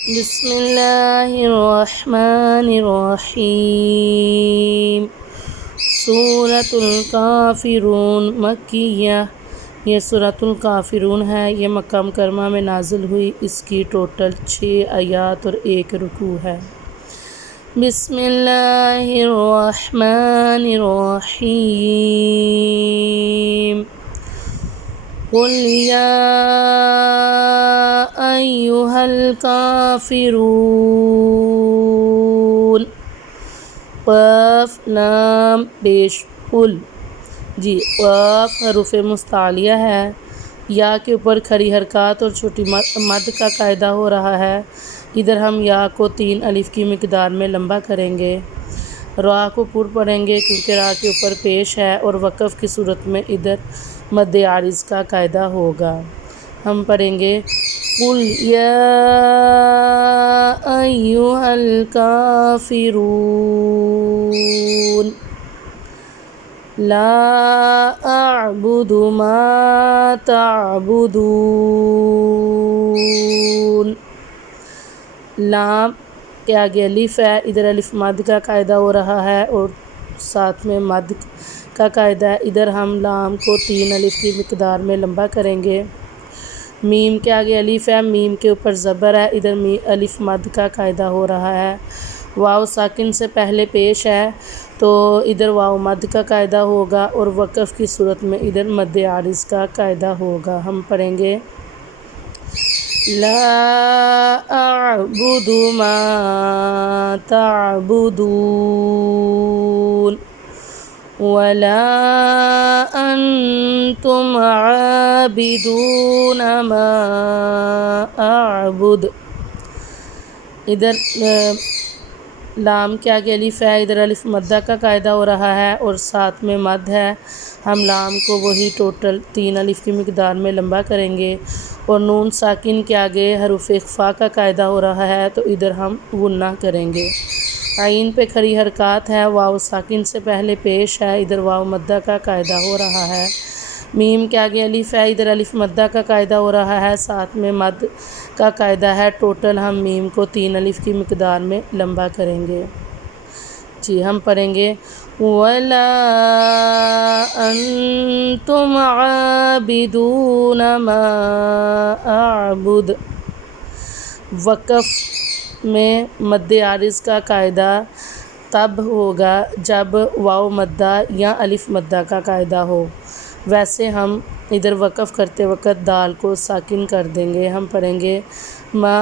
بسم اللہ الرحمن الرحیم۔ سورۃ الکافرون مکیہ، یہ سورۃ الکافرون ہے، یہ مکہ مکرمہ میں نازل ہوئی۔ اس کی ٹوٹل 6 آیات اور 1 رکوع ہے۔ بسم اللہ الرحمن الرحیم۔ قل یا ایھا الکافرون، قاف لام پیش قل، جی قاف حروف مستعلیہ ہے، یا کے اوپر کھڑی حرکات اور چھوٹی مد کا قاعدہ ہو رہا ہے۔ ادھر ہم یا کو 3 الف کی مقدار میں لمبا کریں گے، را کو پر پڑھیں گے کیونکہ را کے اوپر پیش ہے، اور وقف کی صورت میں ادھر مد عارض کا قاعدہ ہوگا۔ ہم پڑھیں گے قل یا ایھا الکافرون لا اعبد ما تعبدون۔ لام کے آگے الف ہے، ادھر الف مد کا قاعدہ ہو رہا ہے اور ساتھ میں مد کا قاعدہ ہے۔ ادھر ہم لام کو 3 الف کی مقدار میں لمبا کریں گے۔ میم کے آگے الف ہے، میم کے اوپر زبر ہے، ادھر الف مد کا قاعدہ ہو رہا ہے۔ واو ساکن سے پہلے پیش ہے تو ادھر واو مد کا قاعدہ ہوگا، اور وقف کی صورت میں ادھر مد عارض کا قاعدہ ہوگا۔ ہم پڑھیں گے لا اعبد ما تعبدون ولا انتم عابدون ما اعبد۔ ادھر لام کے آگے الف ہے، ادھر الف مدہ کا قاعدہ ہو رہا ہے اور ساتھ میں مد ہے۔ ہم لام کو وہی ٹوٹل 3 الف کی مقدار میں لمبا کریں گے، اور نون ساکن کے آگے حروف اخفا کا قاعدہ ہو رہا ہے تو ادھر ہم غنہ کریں گے۔ عین پہ کھڑی حرکات ہے، واو ساکن سے پہلے پیش ہے، ادھر واو مدہ کا قاعدہ ہو رہا ہے۔ میم کے آگے الف ہے، ادھر الف مدہ کا قاعدہ ہو رہا ہے، ساتھ میں مد کا قاعدہ ہے۔ ٹوٹل ہم میم کو 3 الف کی مقدار میں لمبا کریں گے۔ جی ہم پڑھیں گے وَلَا أَنْتُمْ عَابِدُونَ مَا أَعْبُدُ۔ وقف میں مد عارض کا قاعدہ تب ہوگا جب واو مدہ یا الف مدہ کا قاعدہ ہو، ویسے ہم ادھر وقف کرتے وقت دال کو ساکن کر دیں گے۔ ہم پڑھیں گے ما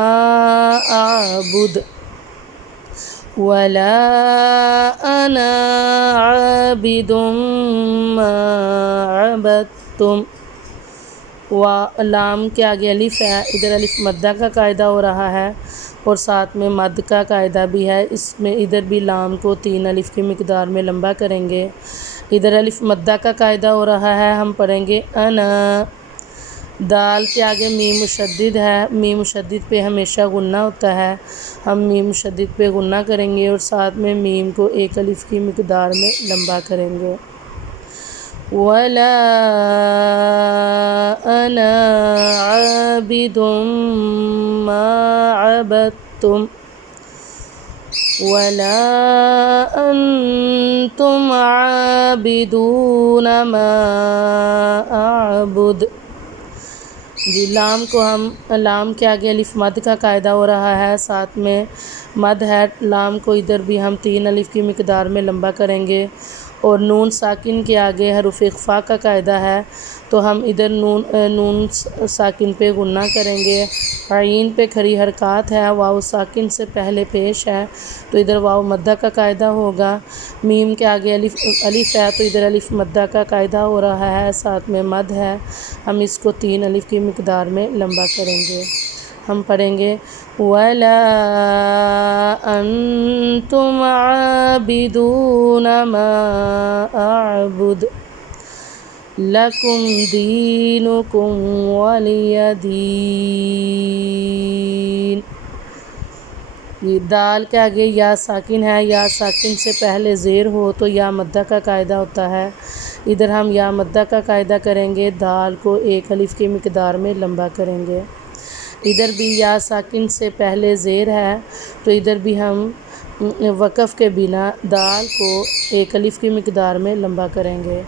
اعبد ولا انا عابد ما عبدتم۔ لام کے آگے الف ہے، ادھر الف مدہ کا قاعدہ ہو رہا ہے اور ساتھ میں مد کا قاعدہ بھی ہے۔ اس میں ادھر بھی لام کو 3 الف کی مقدار میں لمبا کریں گے۔ ادھر الف مدہ کا قاعدہ ہو رہا ہے، ہم پڑھیں گے انا۔ دال کے آگے میم مشدد ہے، میم مشدد پہ ہمیشہ غنہ ہوتا ہے، ہم میم مشدد پہ غنہ کریں گے اور ساتھ میں میم کو 1 الف کی مقدار میں لمبا کریں گے۔ وَلَا أَنَا عَابِدٌ مَا عَبَدتُّمْ وَلَا أَنْتُمْ عَابِدُونَ مَا أَعْبُدُ۔ جی لام کو ہم لام کے آگے الف مد کا قاعدہ ہو رہا ہے، ساتھ میں مد ہے۔ لام کو ادھر بھی ہم 3 الف کی مقدار میں لمبا کریں گے، اور نون ساکن کے آگے حروف اخفا کا قاعدہ ہے تو ہم ادھر نون ساکن پہ غنہ کریں گے۔ عین پہ کھڑی حرکات ہے، واو ساکن سے پہلے پیش ہے تو ادھر واو مدہ کا قاعدہ ہوگا۔ میم کے آگے الف ہے تو ادھر الف مدہ کا قاعدہ ہو رہا ہے، ساتھ میں مد ہے، ہم اس کو 3 الف کی مقدار میں لمبا کریں گے۔ ہم پڑھیں گے وَلَا أَنْتُمْ عَابِدُونَ مَا أَعْبُدُ لَكُمْ دِينُكُمْ وَلِيَ دِينِ۔ یہ دال کے آگے یا ساکن ہے، یا ساکن سے پہلے زیر ہو تو یا مدہ کا قاعدہ ہوتا ہے، ادھر ہم یا مدہ کا قاعدہ کریں گے، دال کو 1 الف کی مقدار میں لمبا کریں گے۔ ادھر بھی یا ساکن سے پہلے زیر ہے تو ادھر بھی ہم وقف کے بنا دال کو ایک الف کی مقدار میں لمبا کریں گے۔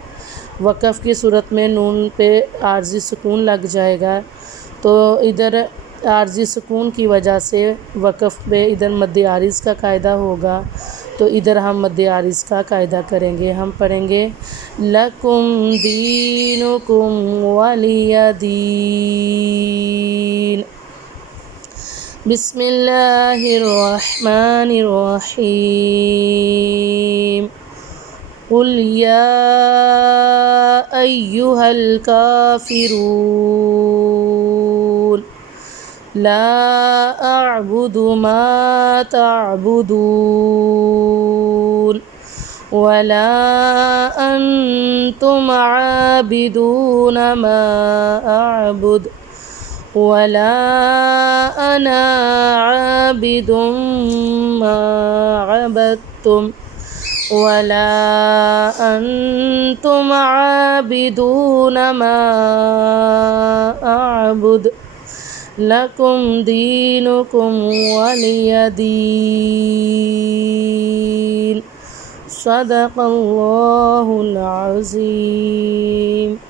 وقف کی صورت میں نون پہ عارضی سکون لگ جائے گا تو ادھر عارضی سکون کی وجہ سے وقف پہ ادھر مد عارض کا قاعدہ ہوگا، تو ادھر ہم مد عارض کا قاعدہ کریں گے۔ ہم پڑھیں گے لَکُمْ دِینُکُمْ وَلِیَ دین۔ بسم اللہ الرحمن الرحیم۔ قل یا ایہا الکافرون لا اعبد ما تعبدون ولا انتم عابدون ما اعبد ولا انا عابد ما عبدتم ولا انتم عابدون ما اعبد لکم دینکم ولی دین۔ صدق اللہ العظیم۔